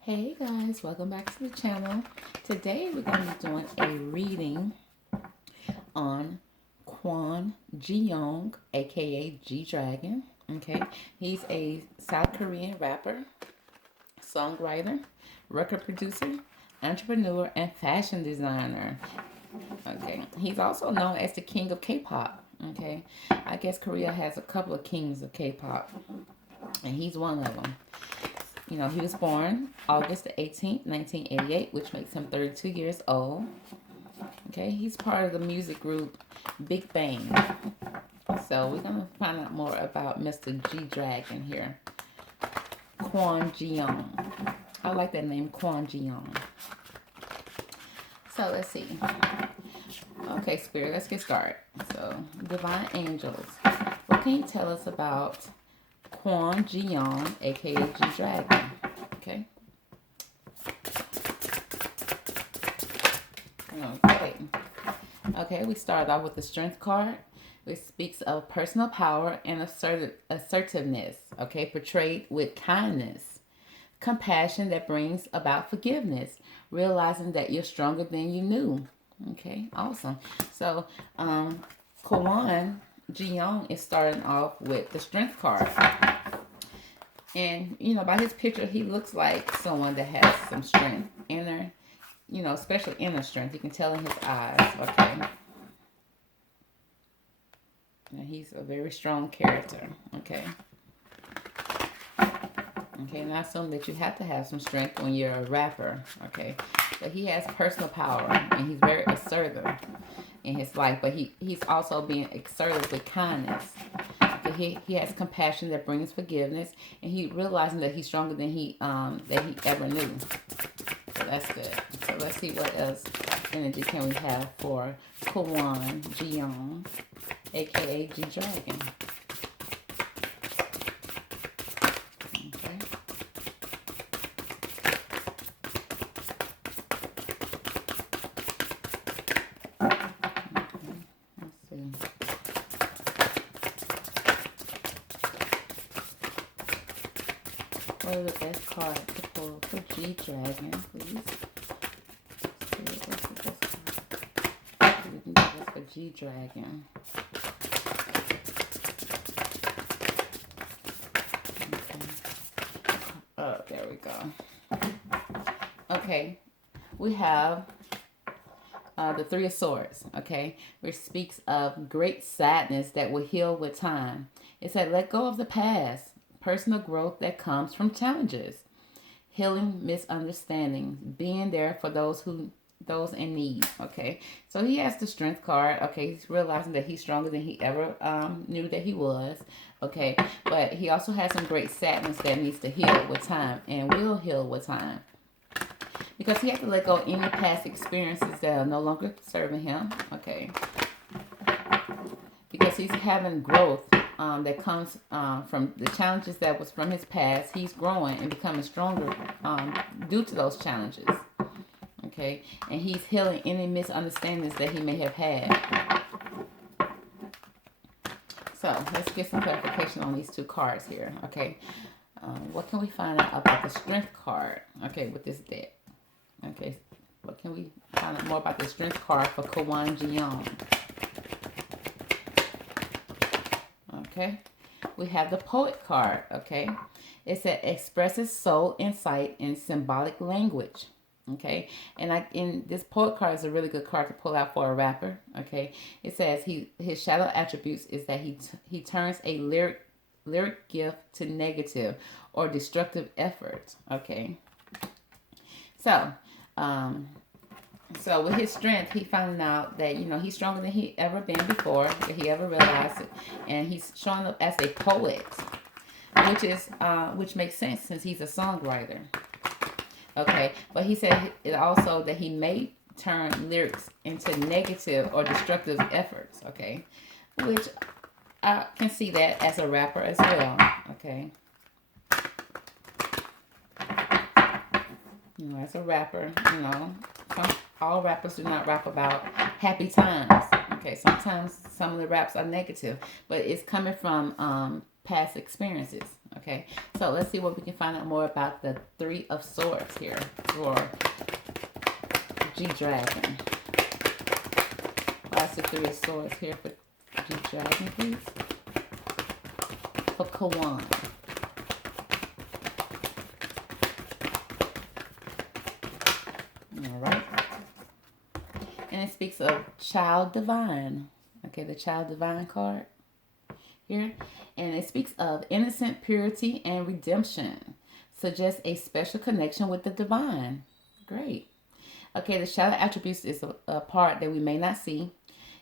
Hey guys, welcome back to the channel. Today we're going to be doing a reading on Kwon Ji-yong, aka G-Dragon. Okay, he's a South Korean rapper, songwriter, record producer, entrepreneur, and fashion designer. Okay, he's also known as the king of K-pop. Okay, I guess Korea has a couple of kings of K-pop, and he's one of them. He was born August the 18th, 1988, which makes him 32 years old. Okay, he's part of the music group Bigbang. So we're going to find out more about Mr. G-Dragon here. Kwon Ji-yong. I like that name, Kwon Ji-yong. So let's see. Okay, Spirit, let's get started. So, Divine Angels, what can you tell us about Kwon Ji-yong, aka G-Dragon? Okay. Okay, we start off with the Strength card, which speaks of personal power and assertiveness, okay, portrayed with kindness, compassion that brings about forgiveness, realizing that you're stronger than you knew. Okay, awesome. So, Kwon Ji-yong is starting off with the Strength card. And, by his picture, he looks like someone that has some strength, inner, especially inner strength. You can tell in his eyes, okay? And he's a very strong character, okay? Okay, and I assume that you have to have some strength when you're a rapper, okay? But he has personal power, and he's very assertive in his life, but he's also being assertive with kindness. Okay, he has compassion that brings forgiveness, and he realizing that he's stronger than he ever knew. So that's good. So let's see what else energy can we have for Kwon Ji-yong, aka G-Dragon. What are the best cards to pull for G-Dragon, please? What's the best card we can give us for G-Dragon? Okay. Oh, there we go. Okay, we have the Three of Swords, okay, which speaks of great sadness that will heal with time. It said, let go of the past. Personal growth that comes from challenges, healing misunderstandings, being there for those in need. Okay, so he has the Strength card. Okay, he's realizing that he's stronger than he ever knew that he was. Okay, but he also has some great sadness that needs to heal with time and will heal with time, because he has to let go of any past experiences that are no longer serving him. Okay, because he's having growth that comes from the challenges that was from his past. He's growing and becoming stronger due to those challenges. Okay, and he's healing any misunderstandings that he may have had. So let's get some clarification on these two cards here. Okay, what can we find out about the Strength card? Okay, with this deck. Okay, what can we find out more about the Strength card for Kwon Ji-yong? Okay, we have the Poet card. Okay, it said expresses soul insight in symbolic language. Okay, and in this Poet card is a really good card to pull out for a rapper. Okay, it says his shadow attributes is that he turns a lyric gift to negative or destructive efforts. Okay, so so with his strength, he found out that, he's stronger than he ever been before, that he ever realized it. And he's showing up as a poet, which makes sense since he's a songwriter. Okay, but he said it also that he may turn lyrics into negative or destructive efforts. Okay, which I can see that as a rapper as well. Okay. As a rapper, all rappers do not rap about happy times. Okay, sometimes some of the raps are negative, but it's coming from past experiences. Okay, so let's see what we can find out more about the Three of Swords here for G-Dragon. What's the Three of Swords here for G-Dragon, please? For Kwon. All right. And it speaks of Child Divine. Okay, the Child Divine card here. And it speaks of innocent purity and redemption. Suggests a special connection with the divine. Great. Okay, the shadow attributes is a part that we may not see.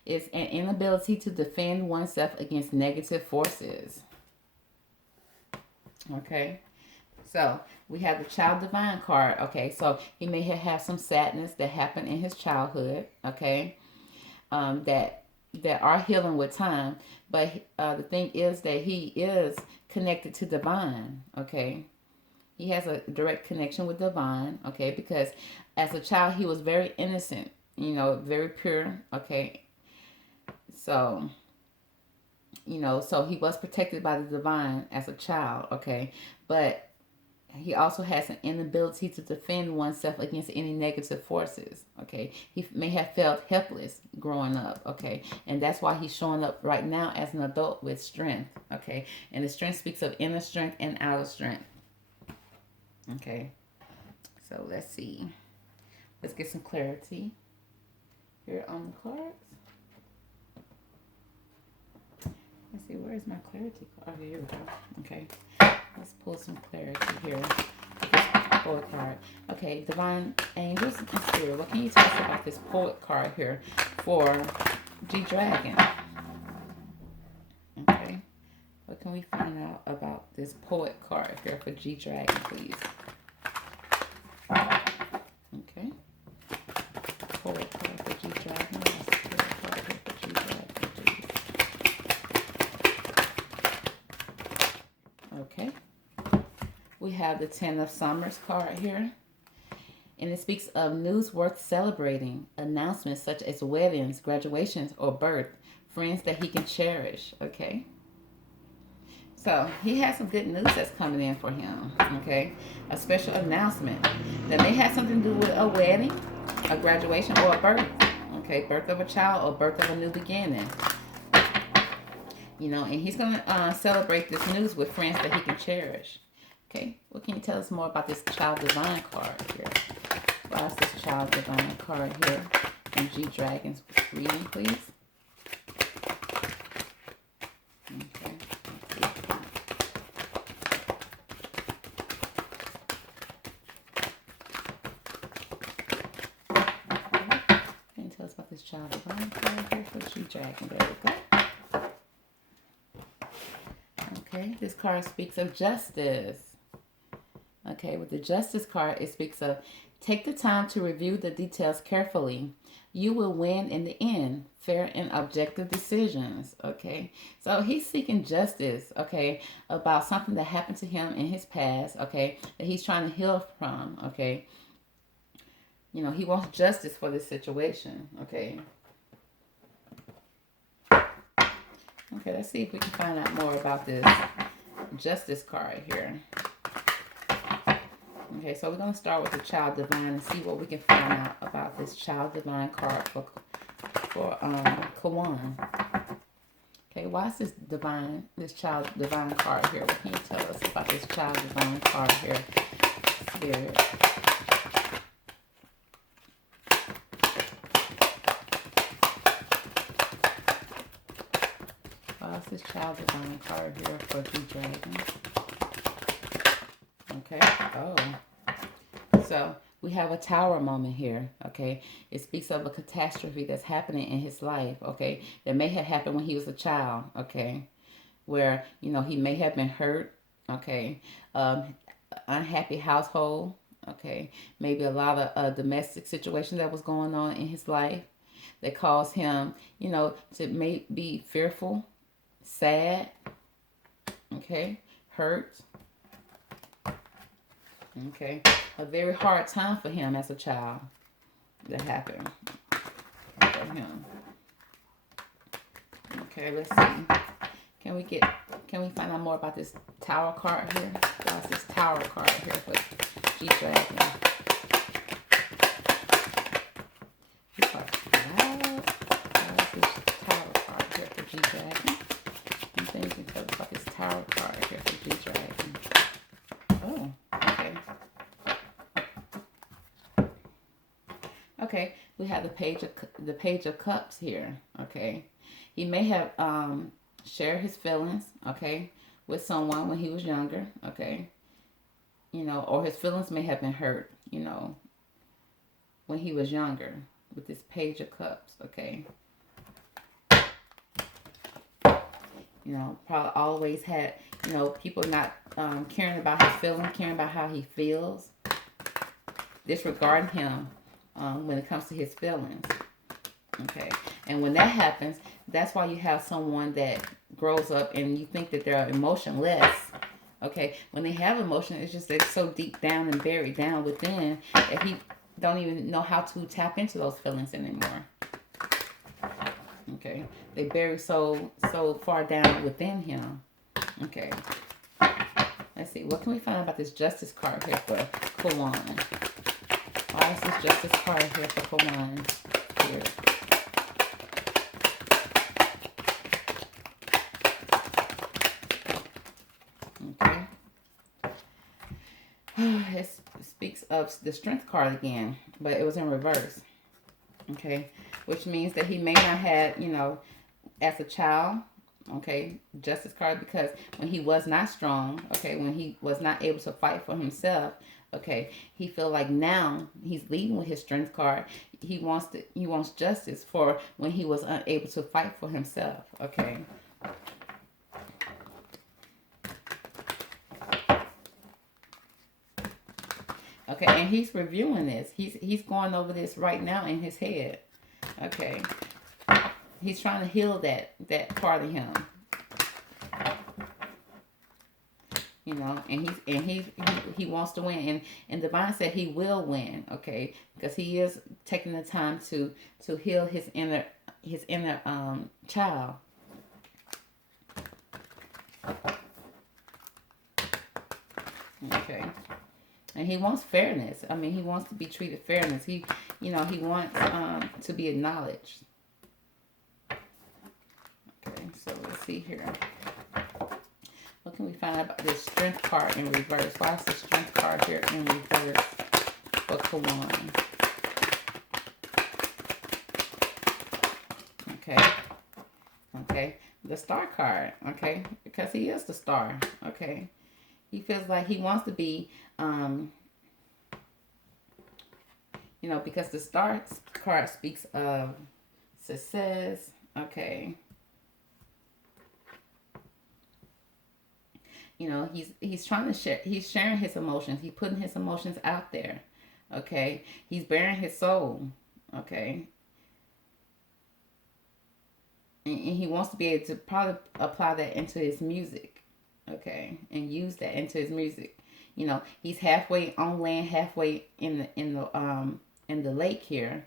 It's an inability to defend oneself against negative forces. Okay. So we have the Child Divine card. Okay, so he may have some sadness that happened in his childhood. Okay, that are healing with time. But the thing is that he is connected to divine. Okay, he has a direct connection with divine. Okay, because as a child he was very innocent. You know, very pure. Okay, so. You know, so he was protected by the divine as a child. Okay, but he also has an inability to defend oneself against any negative forces. Okay, he may have felt helpless growing up. Okay, and that's why he's showing up right now as an adult with strength. Okay, and the strength speaks of inner strength and outer strength. Okay, so let's see. Let's get some clarity here on the cards. Let's see, where is my clarity card? Oh, here we go. Okay, let's pull some clarity here. Poet card. Okay, Divine Angels and Spirit. What can you tell us about this Poet card here for G-Dragon? Okay, what can we find out about this Poet card here for G-Dragon, please? Okay, Poet card for G-Dragon. Okay, we have the Ten of Summers card here, and it speaks of news worth celebrating, announcements such as weddings, graduations, or birth, friends that he can cherish. Okay, so he has some good news that's coming in for him. Okay, a special announcement that may have something to do with a wedding, a graduation, or a birth. Okay, birth of a child or birth of a new beginning. You know, and he's going to celebrate this news with friends that he can cherish. Okay, what can you tell us more about this Child Divine card here? Why is this Child Divine card here in G-Dragon's reading, please? Okay, can you tell us about this Child Divine card here for G-Dragon? There we go. Okay, this card speaks of justice. Okay, with the Justice card, it speaks of take the time to review the details carefully. You will win in the end. Fair and objective decisions. Okay, so he's seeking justice. Okay, about something that happened to him in his past. Okay, that he's trying to heal from. Okay, you know, he wants justice for this situation. Okay. Okay, let's see if we can find out more about this Justice card here. Okay, so we're going to start with the Child Divine and see what we can find out about this Child Divine card for Kwon. Okay, why is this Child Divine card here? What can you tell us about this Child Divine card here, Spirit? This Child Divine card here for G-Dragon. Okay. Oh. So we have a tower moment here. Okay. It speaks of a catastrophe that's happening in his life. Okay. That may have happened when he was a child. Okay. Where, you know, he may have been hurt. Okay. Unhappy household. Okay. Maybe a lot of domestic situation that was going on in his life that caused him, you know, to be fearful, sad, okay, hurt, okay, a very hard time for him as a child that happened for him. Okay, let's see. Can we find out more about this Tower card here? Why is this Tower card here for G-Dragon? Why is this Tower card here for G-Dragon? I'm thinking about this Tower card here for G-Dragon. Oh, okay. Okay, we have the Page of Cups here. Okay, he may have shared his feelings, okay, with someone when he was younger, okay, you know, or his feelings may have been hurt, you know, when he was younger with this Page of Cups, okay. You know, probably always had, you know, people not caring about his feelings, caring about how he feels, disregarding him when it comes to his feelings, okay. And when that happens, that's why you have someone that grows up and you think that they're emotionless, okay. When they have emotion, it's just they're so deep down and buried down within that he don't even know how to tap into those feelings anymore. Okay, they bury so far down within him. Okay, let's see. What can we find about this Justice card here for Kwon? Why is this Justice card here for Kwon? Here. Okay. It speaks of the Strength card again, but it was in reverse. Okay, which means that he may not have, you know, as a child, okay, Justice card, because when he was not strong, okay, when he was not able to fight for himself, okay, he feel like now he's leading with his Strength card. He wants justice for when he was unable to fight for himself, okay. Okay, and he's reviewing this. He's going over this right now in his head. Okay. He's trying to heal that part of him. You know, and he wants to win, and Divine said he will win, okay? Because he is taking the time to heal his inner child. Okay. And he wants fairness. I mean, he wants to be treated fairness. He wants to be acknowledged. Okay, so let's see here. What can we find about this Strength card in reverse? Why is the Strength card here in reverse for Kwon? Okay. Okay. The Star card. Okay. Because he is the star. Okay. He feels like he wants to be, you know, because the Star card speaks of success. Okay. You know, he's trying to share. He's sharing his emotions. He's putting his emotions out there. Okay. He's bearing his soul. Okay. And he wants to be able to probably apply that into his music. Okay, and use that into his music. You know, he's halfway on land, halfway in the lake here.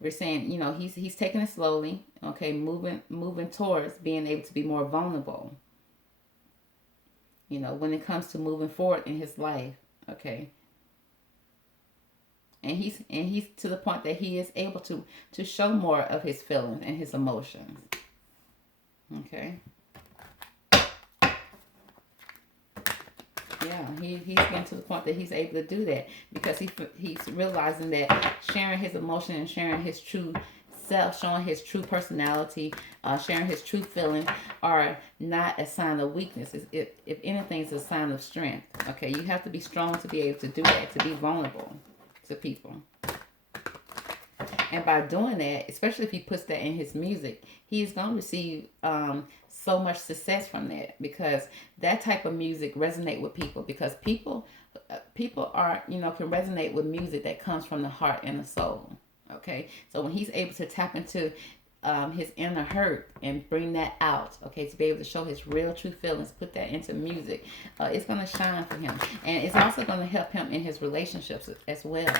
We're saying, you know, he's taking it slowly. Okay, moving towards being able to be more vulnerable. You know, when it comes to moving forward in his life. Okay, and he's to the point that he is able to show more of his feelings and his emotions. Okay. Yeah, he's getting to the point that he's able to do that because he's realizing that sharing his emotion and sharing his true self, showing his true personality, sharing his true feelings are not a sign of weakness. If anything, it's a sign of strength. Okay, you have to be strong to be able to do that, to be vulnerable to people. And by doing that, especially if he puts that in his music, he's going to receive so much success from that, because that type of music resonate with people, because people are, you know, can resonate with music that comes from the heart and the soul. Okay, so when he's able to tap into his inner hurt and bring that out, okay, to be able to show his real true feelings, put that into music, it's going to shine for him, and it's also going to help him in his relationships as well.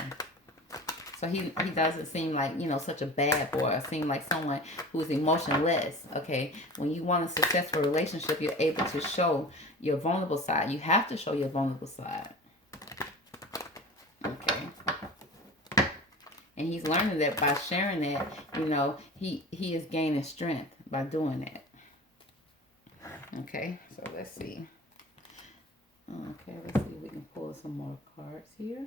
So he doesn't seem like, you know, such a bad boy, or seem like someone who is emotionless. Okay, when you want a successful relationship, you're able to show your vulnerable side. You have to show your vulnerable side. Okay. And he's learning that by sharing that, you know, he is gaining strength by doing that. Okay, so let's see. Okay, let's see if we can pull some more cards here.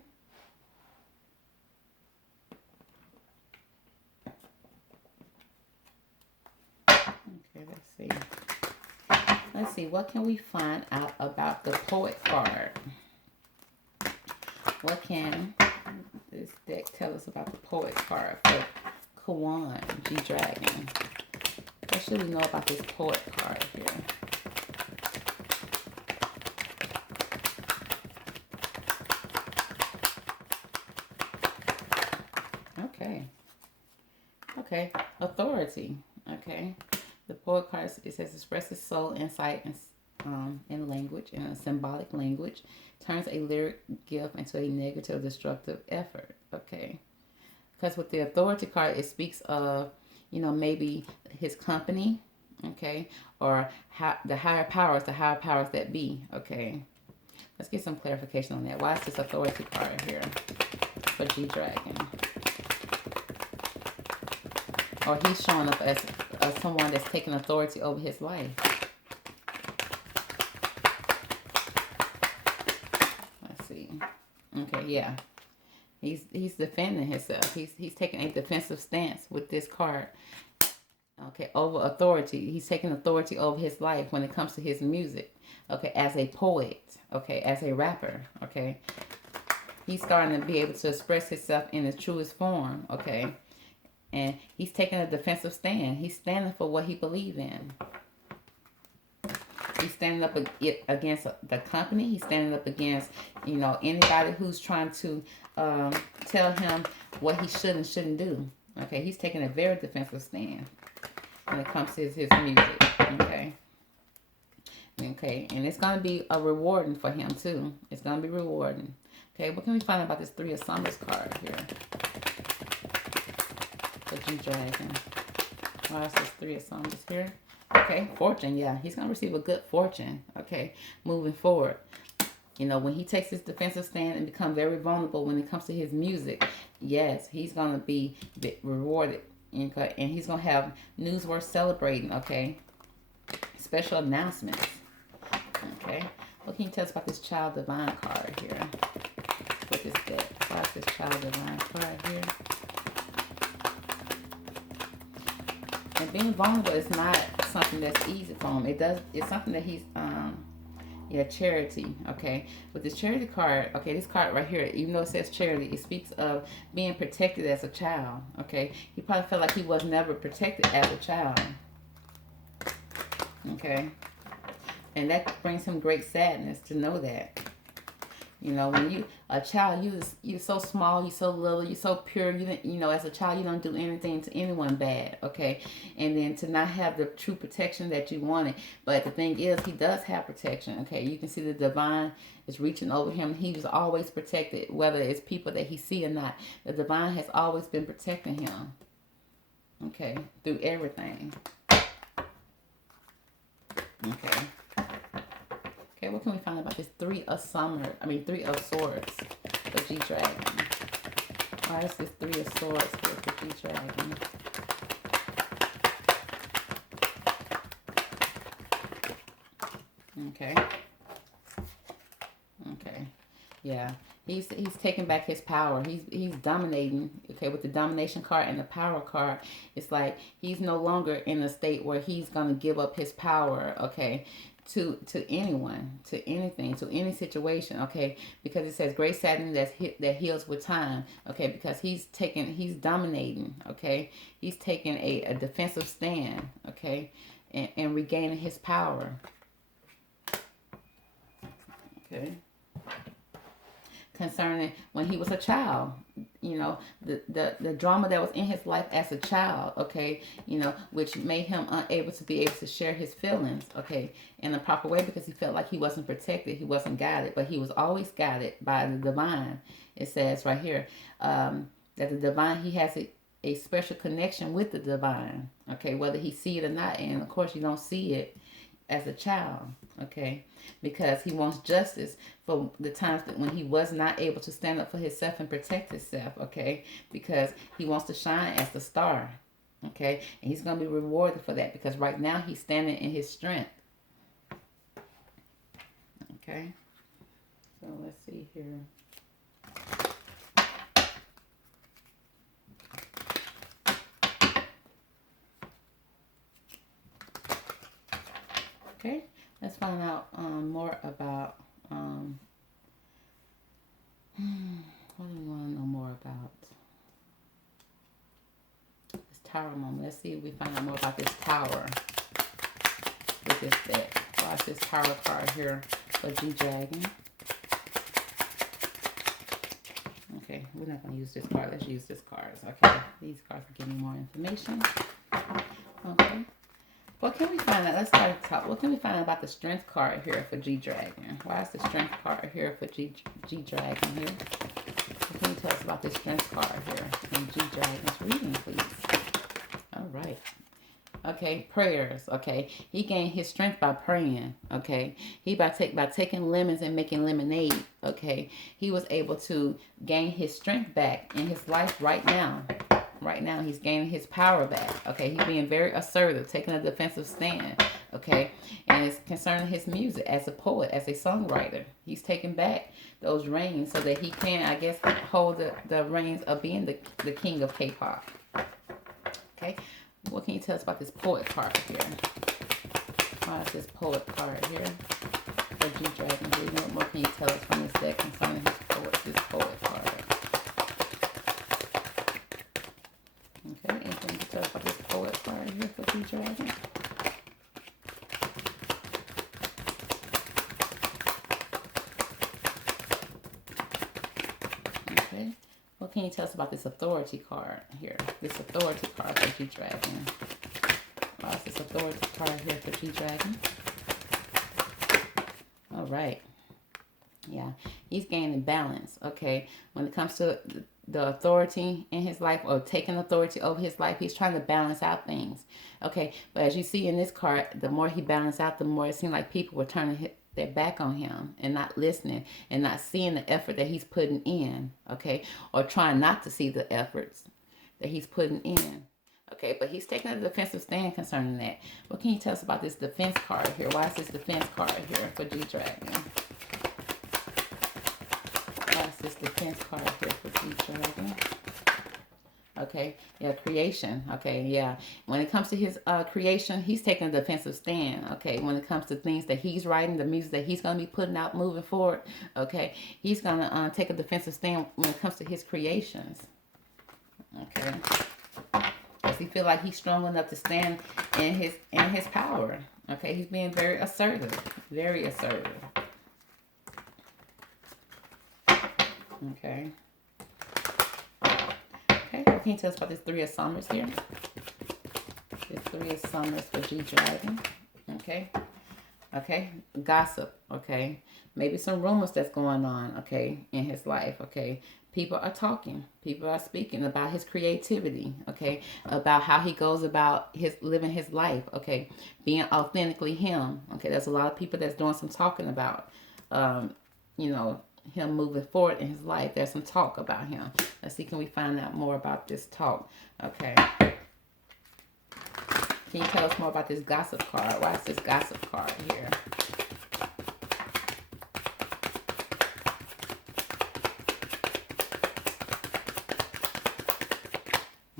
Okay, let's see. Let's see, what can we find out about the Poet card? What can this deck tell us about the Poet card for Kwon Ji-Dragon? What should we know about this Poet card here? Okay. Okay. Authority. Okay. The Poet card, it says, expresses soul, insight, and in language, in a symbolic language, turns a lyric gift into a negative, destructive effort. Okay. Because with the Authority card, it speaks of, you know, maybe his company, okay, or the higher powers that be, okay. Let's get some clarification on that. Why is this Authority card here for G-Dragon? Or he's showing up as someone that's taking authority over his life. Let's see. Okay, yeah. He's defending himself. He's taking a defensive stance with this card. Okay, over authority. He's taking authority over his life when it comes to his music. Okay, as a poet. Okay, as a rapper. Okay. He's starting to be able to express himself in his truest form. Okay. And he's taking a defensive stand. He's standing for what he believes in. He's standing up against the company. He's standing up against, you know, anybody who's trying to tell him what he should and shouldn't do. Okay, he's taking a very defensive stand when it comes to his music. Okay. Okay, and it's going to be rewarding for him too. It's going to be rewarding. Okay, what can we find out about this Three of Summers card here? For G-Dragon. Why is this Three of Summers here? Okay, fortune, yeah. He's going to receive a good fortune, okay, moving forward. You know, when he takes his defensive stand and becomes very vulnerable when it comes to his music, yes, he's going to be rewarded. Okay? And he's going to have news worth celebrating, okay? Special announcements, okay? What can you tell us about this Child Divine card here? With this deck. Why is this Child Divine card here? And being vulnerable is not something that's easy for him. It's something that he's, charity, okay? With this charity card, okay, this card right here, even though it says charity, it speaks of being protected as a child, okay? He probably felt like he was never protected as a child, okay? And that brings him great sadness to know that. You know, when you a child, you're so small, you're so little, you're so pure. You know, as a child, you don't do anything to anyone bad, okay? And then to not have the true protection that you wanted. But the thing is, he does have protection, okay? You can see the divine is reaching over him. He was always protected, whether it's people that he see or not. The divine has always been protecting him, okay, through everything. Okay. Okay, what can we find about this Three of Swords for G-Dragon? Why is this Three of Swords here for G-Dragon? Okay. Okay. Yeah. He's taking back his power. He's dominating. Okay, with the domination card and the power card, it's like he's no longer in a state where he's gonna give up his power, okay, to anyone, to anything, to any situation, okay, because it says great sadness that heals with time, okay, because he's dominating, okay, he's taking a defensive stand, okay, and regaining his power, okay. Concerning when he was a child, you know, the drama that was in his life as a child, okay, you know, which made him unable to be able to share his feelings, okay, in a proper way because he felt like he wasn't protected, he wasn't guided, but he was always guided by the divine. It says right here, That the divine, he has a special connection with the divine. Okay, whether he see it or not. And of course, you don't see it as a child. Okay, because he wants justice for the times that when he was not able to stand up for himself and protect himself. Okay, because he wants to shine as the star. Okay, and he's going to be rewarded for that, because right now he's standing in his strength. Okay, so let's see here. Okay, let's find out more about what do we want to know more about? This tower moment. Let's see if we find out more about this tower with this deck. Watch this tower card here for G-Dragon. Okay, we're not going to use this card. Let's use this card. Okay, these cards will give me more information. Okay. What can we find out? Let's start at the top. What can we find out about the strength card here for G-Dragon? Why is the strength card here for G-Dragon here? What can you tell us about the strength card here in G-Dragon's reading, please? All right. Okay, prayers. Okay, he gained his strength by praying. Okay, he by taking lemons and making lemonade. Okay, he was able to gain his strength back in his life right now. Right now, he's gaining his power back. Okay, he's being very assertive, taking a defensive stand. Okay, and it's concerning his music as a poet, as a songwriter. He's taking back those reins so that he can, I guess, hold the reins of being the king of K-pop. Okay, what can you tell us about this poet card here? What is this poet card here for G-Dragon? What can you tell us from this deck concerning this poet card? Okay, anything you can tell us about this poet card here for G-Dragon? Okay, what can you tell us about this authority card here? This authority card for G-Dragon. What's this authority card here for G-Dragon? All right. Yeah, he's gaining balance. Okay, when it comes to the authority in his life, or taking authority over his life, he's trying to balance out things. Okay, but as you see in this card, the more he balances out, the more it seems like people were turning their back on him and not listening and not seeing the effort that he's putting in. Okay, or trying not to see the efforts that he's putting in. Okay, but he's taking a defensive stand concerning that. What can you tell us about this defense card here? Why is this defense card here for G-Dragon? This defense card here for G-Dragon. Okay, yeah, creation. Okay, yeah. When it comes to his creation, he's taking a defensive stand. Okay, when it comes to things that he's writing, the music that he's going to be putting out moving forward, okay, he's going to take a defensive stand when it comes to his creations. Okay, because he feel like he's strong enough to stand in his power. Okay, he's being very assertive, very assertive. Okay. Okay, what can you tell us about this Three of Summers here? This Three of Summers for G-Dragon. Okay. Okay. Gossip. Okay. Maybe some rumors that's going on, okay, in his life, okay. People are talking. People are speaking about his creativity, okay, about how he goes about living his life, okay, being authentically him. Okay, there's a lot of people that's doing some talking about, you know, him moving forward in his life. There's some talk about him. Let's see, can we find out more about this talk? Okay. Can you tell us more about this gossip card? Why is this gossip card here?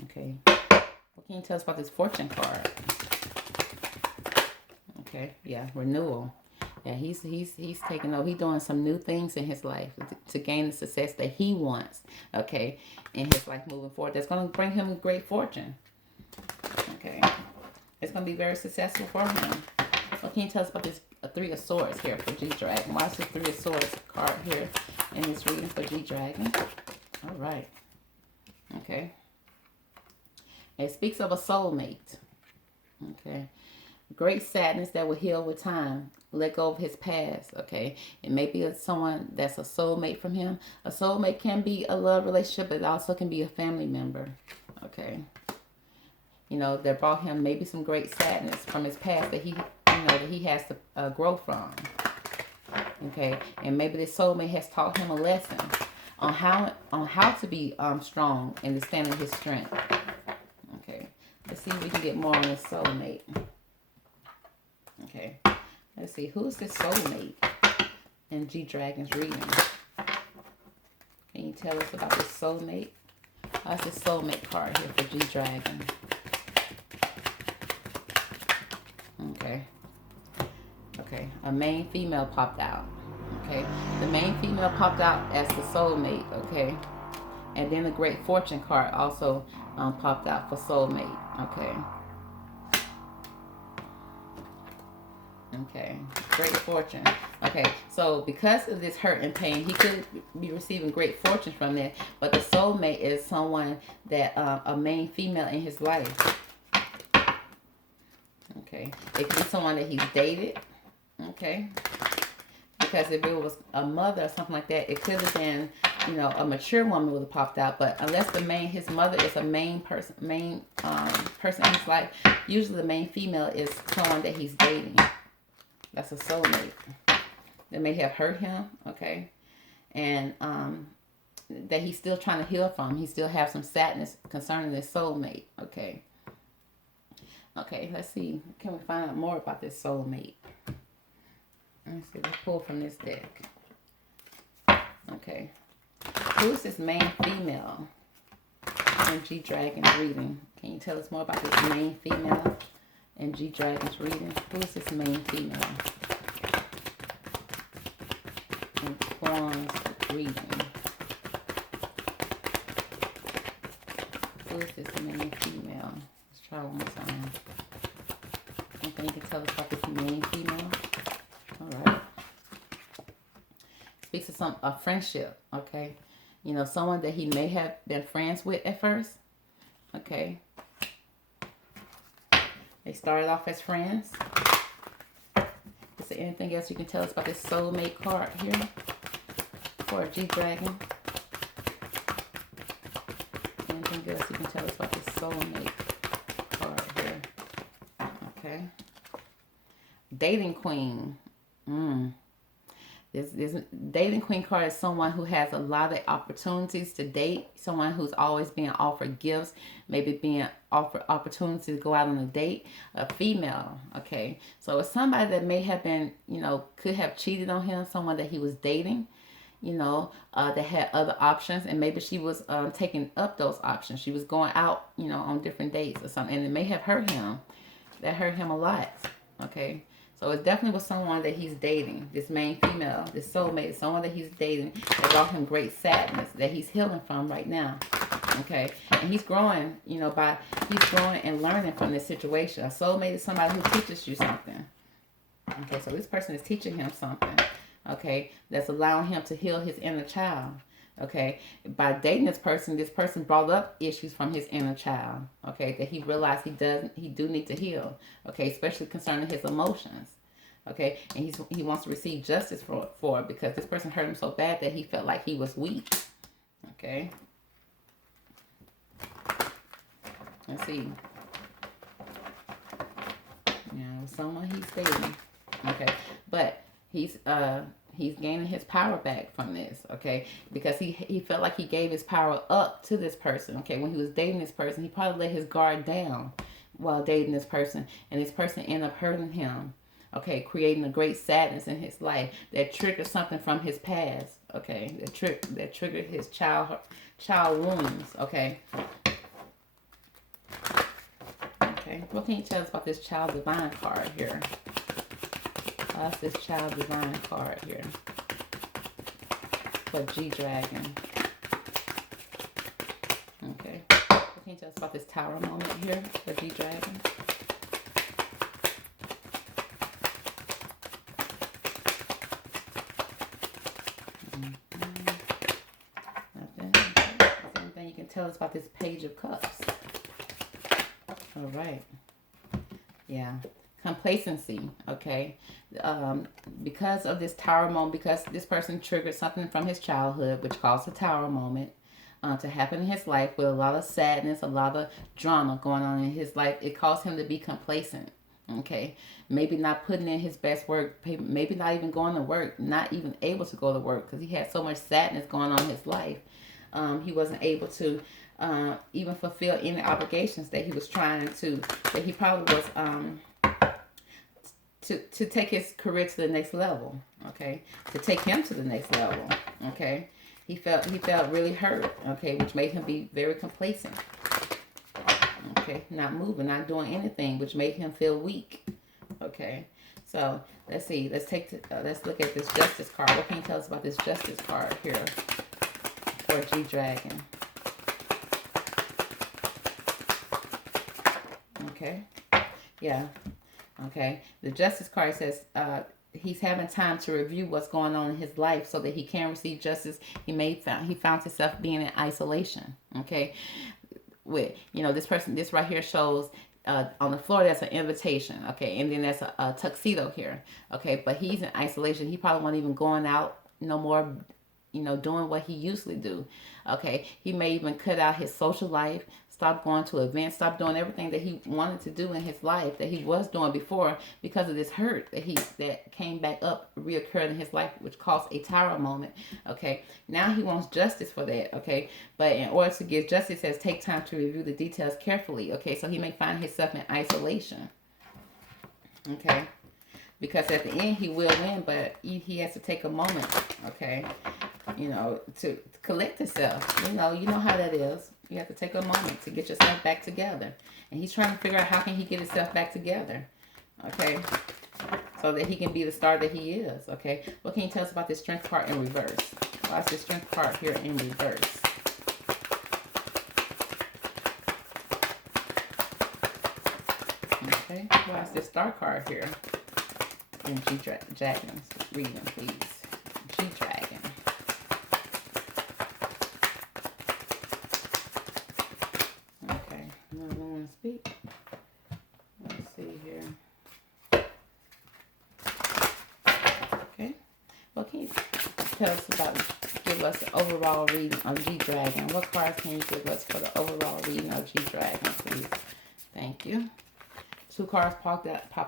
Okay. What can you tell us about this fortune card? Okay, yeah, renewal. Yeah, he's taking over. He's doing some new things in his life to gain the success that he wants, okay, in his life moving forward. That's going to bring him great fortune. Okay. It's going to be very successful for him. What can you tell us about this Three of Swords here for G-Dragon? Why is this Three of Swords card here in this reading for G-Dragon? All right. Okay. It speaks of a soulmate. Okay. Great sadness that will heal with time. let go of his past, okay? It may be someone that's a soulmate from him. A soulmate can be a love relationship, but it also can be a family member, okay? You know, that brought him maybe some great sadness from his past that he, that he has to grow from, okay? And maybe this soulmate has taught him a lesson on how to be strong and to stand in his strength, okay? Let's see if we can get more on this soulmate, okay? Let's see, who's this soulmate in G-Dragon's reading? Can you tell us about this soulmate? That's the soulmate card here for G-Dragon. Okay. Okay, a main female popped out. Okay, the main female popped out as the soulmate. Okay, and then the Great Fortune card also popped out for soulmate. Okay. Okay, Great Fortune. Okay, so because of this hurt and pain, he could be receiving great fortune from that. But the soulmate is someone that a main female in his life. Okay, it could be someone that he's dated. Okay, because if it was a mother or something like that, it could have been, a mature woman would have popped out. But unless his mother is a main person in his life, usually the main female is someone that he's dating. That's a soulmate that may have hurt him, okay, and that he's still trying to heal from. He still has some sadness concerning this soulmate, okay. Okay, let's see. Can we find out more about this soulmate? Let's see. Let's pull from this deck. Okay, who's this main female in G-Dragon's reading? Can you tell us more about this main female in G-Dragon's reading? Who is this main female in Kwon's reading? Who is this main female? Let's try one more time. Anything you can tell us about this main female? Alright. Speaks of a friendship, okay? Someone that he may have been friends with at first. Okay. They started off as friends. Is there anything else you can tell us about this soulmate card here for G-Dragon? Anything else you can tell us about this soulmate card here? Okay. Dating queen. This dating queen card is someone who has a lot of opportunities to date, someone who's always being offered gifts, maybe being offered opportunity to go out on a date, a female, okay? So it's somebody that may have been, could have cheated on him, someone that he was dating, that had other options, and maybe she was taking up those options. She was going out, on different dates or something, and it may have hurt him. That hurt him a lot, okay? So it definitely was someone that he's dating, this main female, this soulmate, someone that he's dating that brought him great sadness that he's healing from right now, okay? And he's growing, he's growing and learning from this situation. A soulmate is somebody who teaches you something, okay? So this person is teaching him something, okay, that's allowing him to heal his inner child, okay? By dating this person brought up issues from his inner child, okay, that he realized he do need to heal, okay, especially concerning his emotions, okay? And he wants to receive justice for it because this person hurt him so bad that he felt like he was weak, okay? Let's see. Someone he's dating, okay, but he's gaining his power back from this, okay? Because he felt like he gave his power up to this person, okay? When he was dating this person, he probably let his guard down while dating this person, and this person ended up hurting him, okay? Creating a great sadness in his life that triggered something from his past, okay? That triggered his child wounds, okay? Okay, what can you tell us about this child divine card here? That's this child divine card here for G-Dragon. Okay. What can you tell us about this tower moment here for G-Dragon? Nothing. Is there anything you can tell us about this Page of Cups? All right. Yeah. complacency, okay? Because of this tower moment, because this person triggered something from his childhood, which caused a tower moment to happen in his life with a lot of sadness, a lot of drama going on in his life. It caused him to be complacent, okay? Maybe not putting in his best work, maybe not even going to work, not even able to go to work because he had so much sadness going on in his life. He wasn't able to even fulfill any obligations that he was trying to, that he probably was to take his career to the next level, okay? To take him to the next level, okay? He felt really hurt, okay, which made him be very complacent, okay? Not moving, not doing anything, which made him feel weak, okay? So let's see. Let's look at this Justice card. What can you tell us about this Justice card here for G-Dragon? Okay. Yeah. Okay. The Justice card says he's having time to review what's going on in his life so that he can receive justice. He found himself being in isolation. Okay. With, you know, this right here shows on the floor there's an invitation. Okay. And then there's a tuxedo here. Okay. But he's in isolation. He probably wasn't even going out no more, you know, doing what he usually do. Okay. He may even cut out his social life, stop going to events, stop doing everything that he wanted to do in his life that he was doing before because of this hurt that came back up, reoccurred in his life, which caused a tower moment. Okay. Now he wants justice for that. Okay. But in order to get justice, it says take time to review the details carefully. Okay. So he may find himself in isolation. Okay. Because at the end he will win, but he has to take a moment. Okay. You know, to collect himself. You know how that is. You have to take a moment to get yourself back together. And he's trying to figure out how can he get himself back together. Okay. So that he can be the star that he is. Okay. What can you tell us about this Strength card in reverse? Why is this Strength card here in reverse? Okay. Why is this Star card here in G-Dragon's reading, please? G-Dragon. Speak. Let's see here. Okay. What can you tell us about, give us the overall reading of G-Dragon? What cards can you give us for the overall reading of G-Dragon, please? Thank you. Two cards popped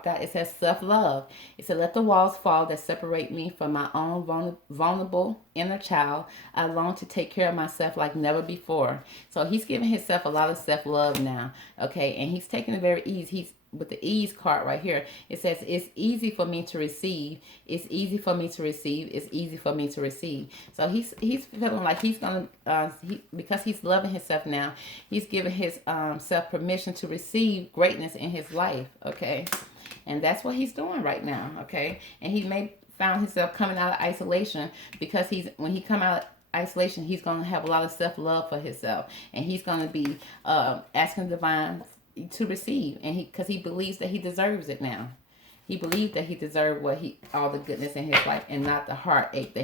out. It says self-love. It said, let the walls fall that separate me from my own vulnerable inner child. I long to take care of myself like never before. So he's giving himself a lot of self-love now. Okay. And he's taking it very easy. He's with the ease card right here. It says, it's easy for me to receive. It's easy for me to receive. It's easy for me to receive. So he's feeling like he's going to, because he's loving himself now, he's giving his self permission to receive greatness in his life. Okay. And that's what he's doing right now. Okay. And he may found himself coming out of isolation because when he come out of isolation, he's going to have a lot of self-love for himself. And he's going to be asking divine to receive, and because he believes that he deserves it now. He believed that he deserved all the goodness in his life and not the heartache that